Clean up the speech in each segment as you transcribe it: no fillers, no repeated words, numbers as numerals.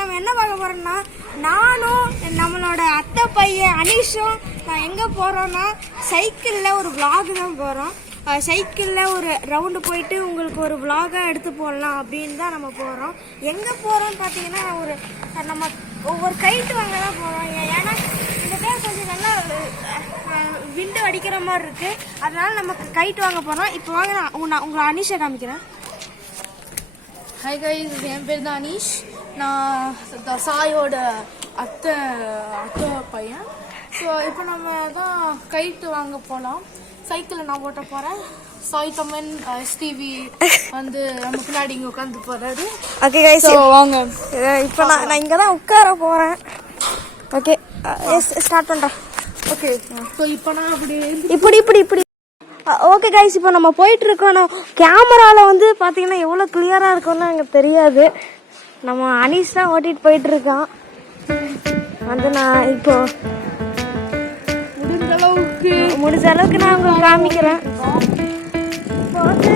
நம்ம என்ன பார்க்க போறோம்னா, நானும் நம்மளோட அத்தை பையன் அனீஷும் நான் எங்கே போகிறோன்னா சைக்கிளில் ஒரு விளாக் தான் போகிறோம். சைக்கிளில் ஒரு ரவுண்டு போயிட்டு உங்களுக்கு ஒரு விளாகாக எடுத்து போடலாம் அப்படின்னு தான் நம்ம போகிறோம். எங்கே போகிறோம்னு பார்த்தீங்கன்னா நம்ம ஒவ்வொரு கைட்டு வாங்க தான் போகிறோம். ஏன்னா இந்த பேர் கொஞ்சம் நல்லா விண்டு அடிக்கிற மாதிரி இருக்குது, அதனால நம்ம கைட்டு வாங்க போகிறோம். இப்போ வாங்க நான் உங்களை அனீஷை காமிக்கிறேன். ஹாய் கைஸ், என் பேர் தான் அனீஷ். நான் சாயோட அத்தை பையன். ஸோ இப்போ நம்ம தான் கைட்டு வாங்க போகலாம். சைக்கிளில் நான் ஓட்ட போகிறேன். சாய் தம்மன் எஸ்டிவி வந்து நம்ம பின்னாடி இங்கே உட்காந்து போகிறாரு. ஓகே கைஸ், வாங்க. இப்போ நான் இங்கே தான் உட்கார போகிறேன். ஓகே ஸ்டார்ட் பண்ணுறேன். ஓகே, ஸோ இப்போ நான் இப்படி ஓகே கைஸ், இப்போ நம்ம போயிட்டு இருக்கோம். கேமராவில் வந்து பார்த்தீங்கன்னா எவ்வளோ கிளியராக இருக்கும்னு எனக்கு தெரியாது. நம்ம அனீஷ் தான் ஓட்டிகிட்டு போயிட்டு இருக்கான். வந்து நான் இப்போ முடிஞ்ச அளவுக்கு நான் உங்களுக்கு காமிக்கிறேன். இப்போ வந்து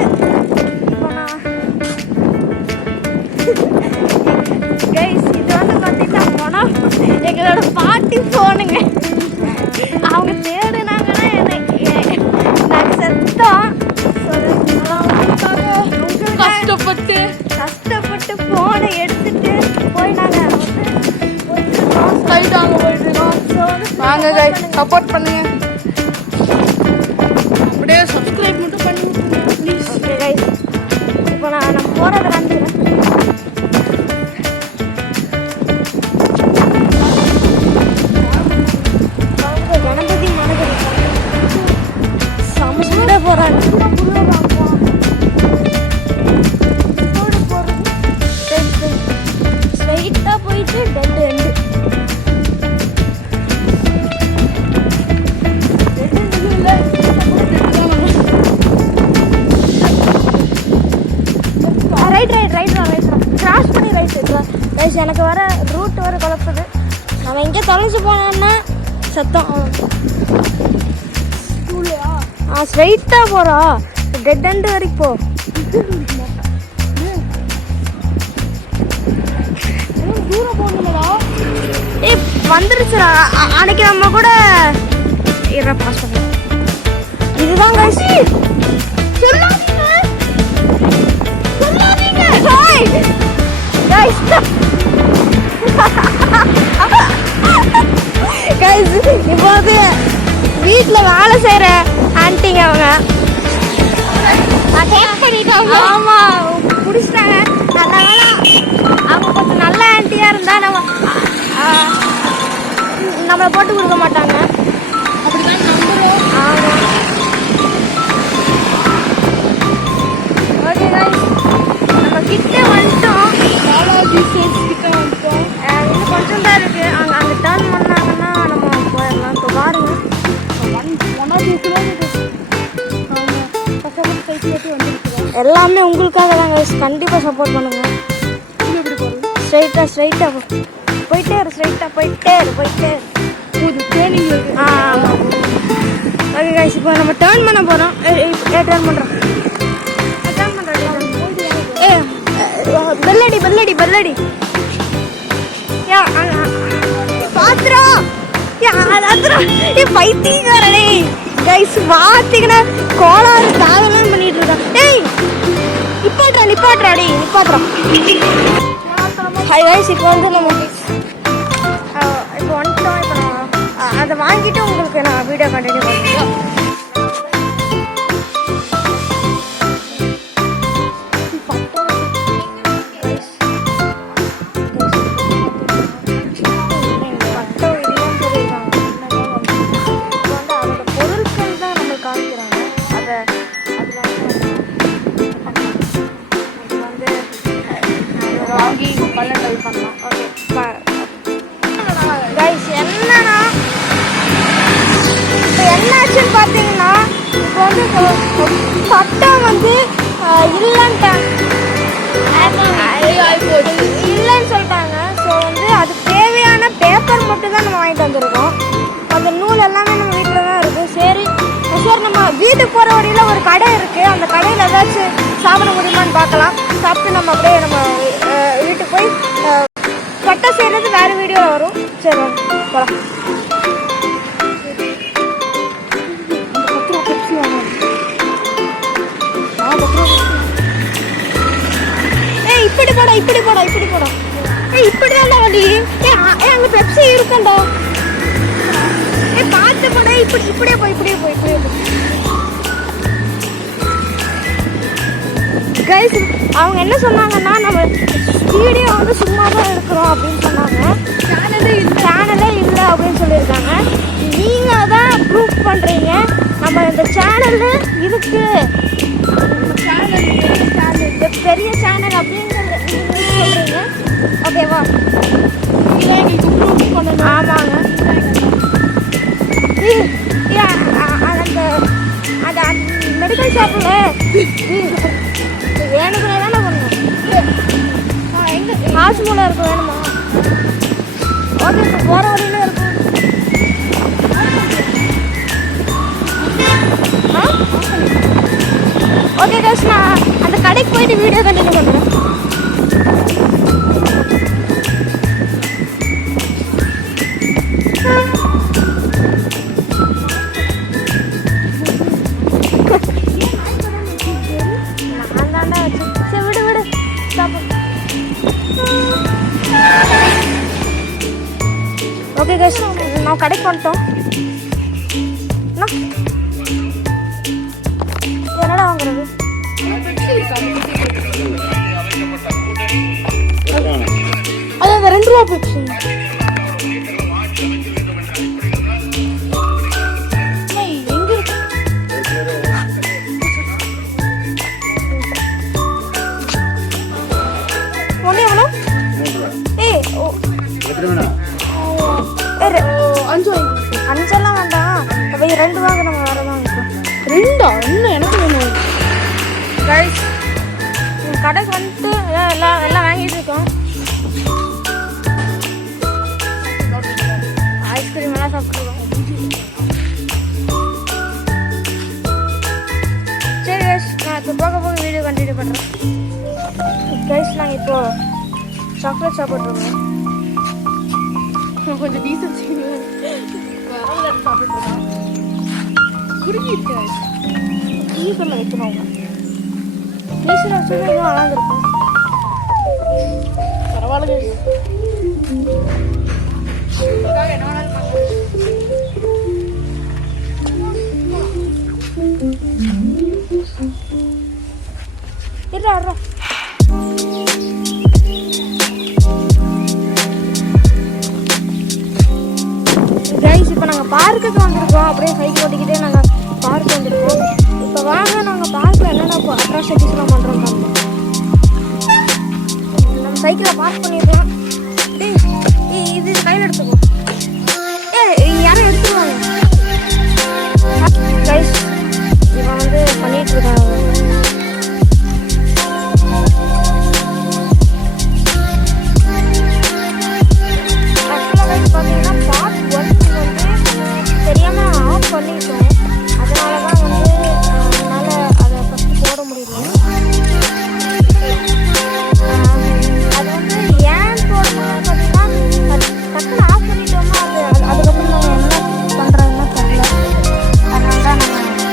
நான் கைஸ், இது வந்து பார்த்தீங்கன்னா போனால் எங்களோட பாட்டி போனுங்க. அவங்க தேடுனாங்கன்னா நாங்கள் செத்தோம். கஷ்டப்பட்டு போனை எடுத்துட்டு போய் நாங்கள் வாங்க கைஸ், சப்போர்ட் பண்ணுங்க. அப்படியே சப்ஸ்கிரைப் மட்டும் பண்ணி ப்ளீஸ். ஓகே கைஸ், இப்போ நம்ம போகிறத காமிக்கிறேன். கணபதி மனகரி சமஸ்கிருத போகிறாங்க. ஸ்ட்ரைட்டாக போயிட்டு டெட் எண்டு. ரைட் கிராஸ் பண்ணி ரைட் ரைஸ். எனக்கு வர ரூட் வர குழப்புது. நம்ம எங்கே தொலைச்சு போனோம்னா சத்தம். ஸ்ட்ரைட்டாக போகிறோம், டெட் எண்டு வரைக்கும் போ. தூரம் போகணுங்களா? வந்துருச்சுடா. அன்னைக்கு நம்ம கூட பாஸ் பண்ண இதுதான் கைஸ். இப்போ வந்து வீட்டில் வேலை செய்கிற ஆன்ட்டிங்க அவங்க. ஆமா, பிடிச்சிட்டாங்க. நல்ல வேலை அவங்க கொஞ்சம் நல்ல ஆன்ட்டியாக இருந்தால் நம்மளை போட்டு கொடுக்க மாட்டாங்க. அப்படிதான் நம்புறோம். ஆமாம். ஓகே கைஸ், நம்ம கிட்டே வந்துட்டோம். பாலாஜி சோர்ஸ் கிட்ட வந்துட்டோம். இன்னும் கொஞ்சம் தான் இருக்குது. அங்கே டர்ன் பண்ணாங்கன்னா நம்ம போயிடலாம். இப்போ பாருங்க, 1 கிலோமீட்டர் கஷ்டப்பட்டு சைக்கிள் ஏற்றி வந்துருக்குறோம். எல்லாமே உங்களுக்காக தான் கைஸ். கண்டிப்பாக சப்போர்ட் பண்ணுங்கள். எப்படி போகிறது? ஸ்ட்ரைட்டாக போயிட்டே இரு. புது ட்ரைனிங் இருக்குது. ஆமாம். ஓகே கைஸ், இப்போ நம்ம டர்ன் பண்ண போகிறோம். டர்ன் பண்ணுறோம். பெல்லடி யா பாத்திரம் பைத்தியக்காரனே. கைஸ் பார்த்தீங்கன்னா கோளாறு தாவலாம் பண்ணிட்டு இருக்கான். ஏய் நிப்பாட்றாடி. ஹை கைஸ், இப்போ வந்து நம்ம இப்போ வந்துட்டோம். இப்போ நான் அதை வாங்கிட்டு உங்களுக்கு நான் வீடியோ கண்டினியூ பண்ணுறேன். வாங்கி பல்லங்கள் பண்ணலாம். ஓகே கைஸ், என்னன்னா இப்போ என்னாச்சுன்னு பார்த்தீங்கன்னா, இப்போ வந்து சட்டம் வந்து இல்லைன்னு சொல்லிட்டாங்க. ஸோ வந்து அதுக்கு தேவையான பேப்பர் மட்டும் தான் நம்ம வாங்கிட்டு வந்திருக்கோம். அந்த நூல் எல்லாமே நம்ம வீட்டில் தான் இருக்குது. சரி நம்ம வீட்டுக்கு போகிற வழியில் ஒரு கடை இருக்குது. அந்த கடையில் ஏதாச்சும் சாப்பிட முடியுமான்னு பார்க்கலாம். சாப்பிட்டு நம்ம அப்படியே நம்ம வீட்டுக்கு போய் புரோட்டா செய்கிறது வேறு வீடியோ வரும். சரி வாங்க போகலாம். ஏய் இப்படி போடா இப்படி போடா இப்படி போடா. ஏய் இப்படி தான்டா வண்டி. அங்கே பெப்சி இருக்கும்டா. ஏய் பார்த்து போடா. இப்படியே போய் இப்படியே போய். கைஸ் அவங்க என்ன சொன்னாங்கன்னா நம்ம வீடியோ வந்து சும்மா தான் இருக்கிறோம் அப்படின்னு சொன்னாங்க. சேனலே இல்லை அப்படின்னு சொல்லியிருக்காங்க. நீங்கள் தான் ப்ரூஃப் பண்ணுறீங்க நம்ம இந்த சேனல் இருக்கு, பெரிய சேனல் அப்படிங்கிறது சொல்கிறீங்க. ஓகேவா? இல்லை எங்களுக்கு ப்ரூஃப் பண்ணணும். ஆமாங்க. அந்த மெடிக்கல் ஷாப்பில் வேணுக்குனே தானே பண்ணணும். எங்கே ஹாஸ்பிட்டலில் இருக்கும் வேணுமா? ஓகே சார் போகிற வழியில இருக்கும். ஓகே காஷ் நான் அந்த கடைக்கு போயிட்டு வீடியோ கண்டினியூ பண்ணுறேன். ஓகே கைஸ் நான் கடைக்கு வந்துட்டோம். என்னடா வாங்குறது? அது 2 ரூபா பெப்சி. ஒன்று எவ்வளோ? அஞ்செல்லாம் வேண்டாம். அப்போ 2 வாங்க நம்ம வேறு வாங்கிக்கலாம். 2 இன்னும் எனக்கு வேணும். கைஸ் கடைக்கு வந்துட்டு எல்லாம் வாங்கிட்டு இருக்கோம். ஐஸ்கிரீம் எல்லாம் சாப்பிட்ருக்கோம். சரி கைஸ் நான் இப்போ போக வீடியோ கண்டினியூ பண்ணுறேன். கைஸ் நாங்கள் இப்போது சாக்லேட் சாப்பிட்ருக்கோம். கொஞ்சம் டீசன்ட் சாப்பிட்டுருக்கோம். குறுகிட்டு ஈஸில் வைக்கணும். ஈஸில் வச்சு இன்னும் அழகாக இருக்கும். பரவாயில்ல என்ன வேணாலும் கைஸ் இப்போ நாங்கள் பார்க்குக்கு வந்திருக்கோம். அப்படியே சைக்கிள் ஓட்டிக்கிட்டே நாங்கள் பார்க் வந்திருக்கோம். இப்போ வாங்க நாங்கள் பார்க்கில் என்னென்ன அட்ராசிட்டிஸ்லாம் பண்ணுறோம். நம்ம சைக்கிளை பார்க் பண்ணிடலாம். இது கையில் எடுத்துக்கோ. யாரும் எடுத்துருவாங்க. கைஸ் இவன் வந்து பண்ணிட்டு இருக்காங்க. பார்த்தீங்கன்னா பார்ட் 1 வந்து தெரியாமல் ஆஃப் பண்ணிட்டோம். அதனால தான் வந்து என்னால் அதை ஃபஸ்ட்டு போட முடியல. அது வந்து ஏன் போட முடியல பார்த்தீங்கன்னா டக்குன்னு ஆஃப் பண்ணிட்டோம்னா அதுக்கப்புறம் நாங்கள் என்ன பண்ணுறதுன்னு தெரியல. அதனால தான் நாங்கள் வந்து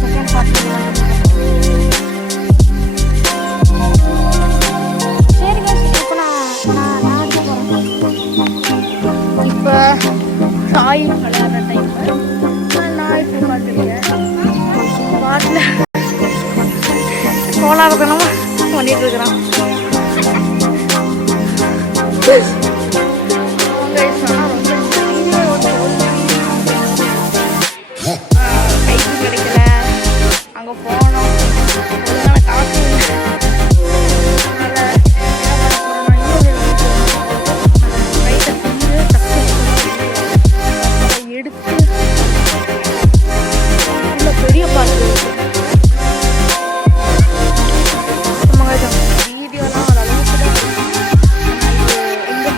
செகண்ட் பார்ட் சரி guys இப்போ நான் இப்போ சாய் விளையாடுற டைம் நான் இப்போ பார்த்துருக்கேன். பாட்டில் கோலாரத்தனமா பண்ணிட்டு இருக்கிறான். கைக்கு கிடைக்கல. அங்கே போனோம் ஒழுங்கான காசு எடுத்து உள்ள பெரிய பார்க்கு வீடியோலாம் ஒரு அளவுக்கு தான். எங்கே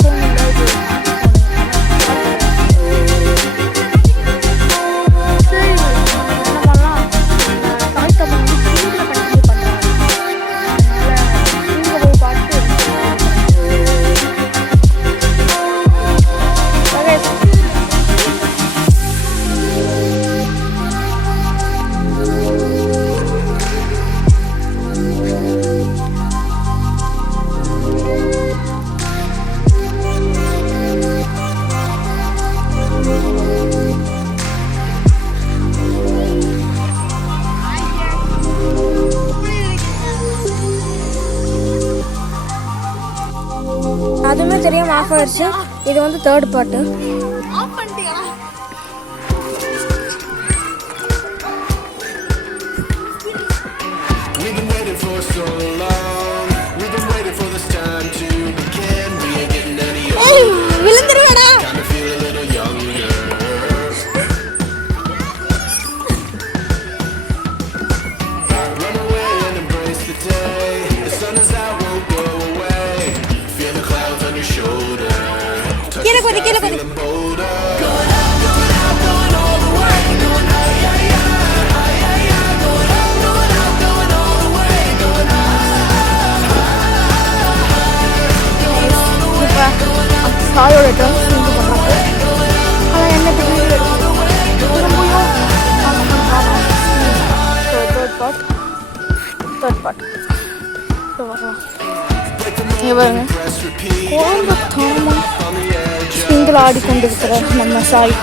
தெரியாமல் ஆஃப் ஆயிடுச்சு. இது வந்து தேர்ட் பார்ட்டு. ஆஃப் பண்ணிட்டியா? We've been waiting for so long. We've been waiting for this time to begin. We ain't getting any older. விழுந்துருவேடா. Kinda feel a little younger. Run away and embrace the day. The sun is out, won't go away. Feel the clouds on your shoulder. Touch கீழே the குதி, sky, கீழே குதி. feeling bolder. சாயோட dress வந்து பண்ணாங்க. ஆனால் என்ன திரும்பியும் third part இங்கே பாருங்க. கோயம்புத்தூர் சிங்கிள் ஆடிக்கொண்டிருக்கிற நம்ம சாய்.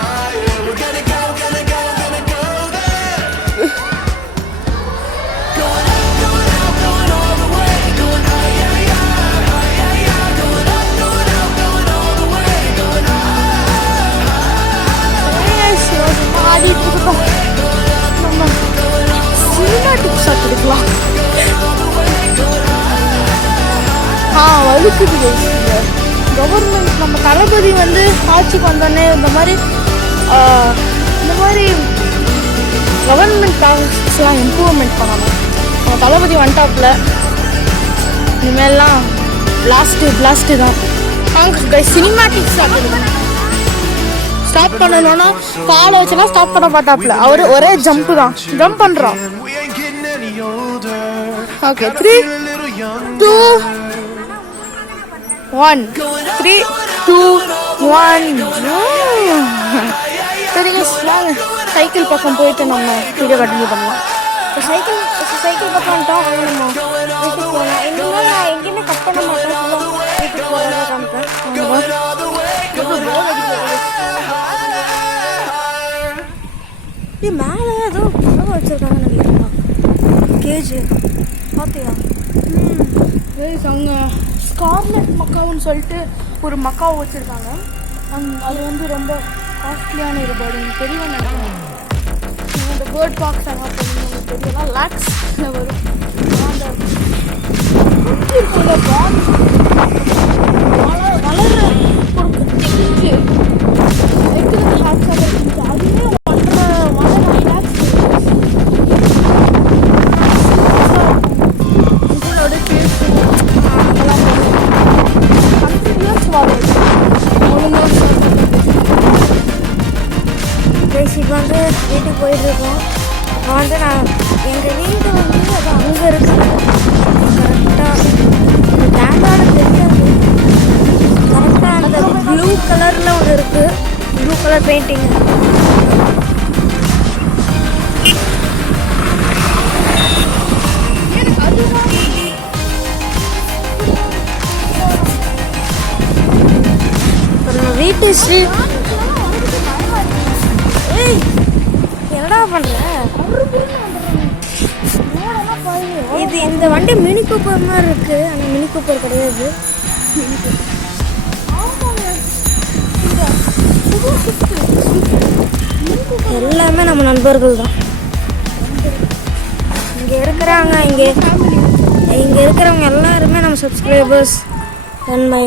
ஆடிட்டு இருக்கோம். நம்ம சினிமாட்டிக் ஷாட் எடுக்கலாம். வலுக்குது கவர்மெண்ட். நம்ம தளபதி வந்து ஆட்சிக்கு வந்தோடனே இந்த மாதிரி கவர்மெண்ட் டாக்ஸ்லாம் இம்ப்ரூவ்மெண்ட் பண்ணணும். நம்ம தளபதி வந்துட்டாப்புல. இனிமேல்லாம் பிளாஸ்ட்டு தான். சினிமாட்டிக் ஷாட் எடுக்கணும். ஸ்டாப் பண்ணணும்னா காலை வச்சுனா ஸ்டாப் பண்ண மாட்டாப்புல. அவர் ஒரே ஜம்ப் தான். ஜம்ப் பண்ணுறோம். We ain't getting any older. Okay 3 2 1 3 2 1. சரிங்க, சைக்கிள் பக்கம் போயிட்டு நம்ம வீடியோ கண்டினியூ பண்ணலாம். சைக்கிள் பக்கம் வந்துட்டோம். நம்ம வீட்டுக்கு போகலாம். இன்னும் நான் எங்கேயுமே கட் பண்ண மாட்டேன். வீட்டுக்கு போகிறத காமிப்பேன். மேலே ஏதோ புடவை வச்சுருக்காங்க நினைக்கிறேன். கேஜி பார்த்தியா? அவங்க ஸ்கார்லெட் மக்காவுன்னு சொல்லிட்டு ஒரு மக்காவை வச்சுருக்காங்க. அது வந்து ரொம்ப காஸ்ட்லியான ஒரு பேர்டு. எனக்கு தெரியல நினைக்கிறேன். இந்த பேர்ட் பாக்ஸ் எல்லாம் பண்ணுங்க தெரியல. லேக்ஸ் வரும். அந்த வளர்ற ஒரு குட்டி குஞ்சு வைக்கிறதுக்கு ஹேட்ஸாக இருந்துச்சு. அதுவே 1.5 லேக்ஸ். இதோட கேஸ் பேசிட்டு வந்து வீட்டுக்கு போயிட்டுருக்கோம். அப்போ வந்து நான் எங்கள் வீடு வந்து அது அங்கே இருக்குது. கரெக்டாக அந்த கேமராவில் தெரியாது. கரெக்டாக அந்த ப்ளூ கலரில் ஒன்று இருக்குது. Blue colour painting. வீட்டு ஸ்ட்ரீட். ஏய் என்னடா பண்ற? இது இந்த வண்டி மினி கூப்பர் மாதிரி இருக்கு. ஆனால் மினி கூப்பர் கிடையாது. எல்லாமே நம்ம நண்பர்கள் தான். இங்கே இருக்கிறவங்க எல்லாருமே நம்ம சப்ஸ்கிரைபர்ஸ். நன்மை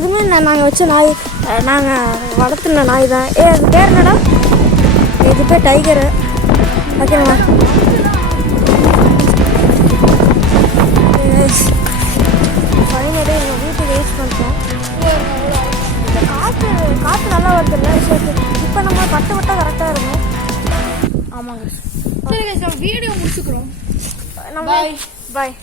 இதுவுமே நாங்கள் வச்ச நாய். நாங்கள் வளர்த்துன நாய் தான். அது பேர் என்னடா? இது பேர் டைகரு. ஓகேண்ணா. ஃபைனலி எங்கள் வீட்டுக்கு ரீச் பண்ணிட்டோம். இந்த காற்று நல்லா வருது இல்லை? சரி, இப்போ நம்ம பட்டு விட்டால் கரெக்டாக இருக்கும். ஆமாங்க. சரி, வீடியோ முடிச்சுக்கிறோம். நம்ம பாய்.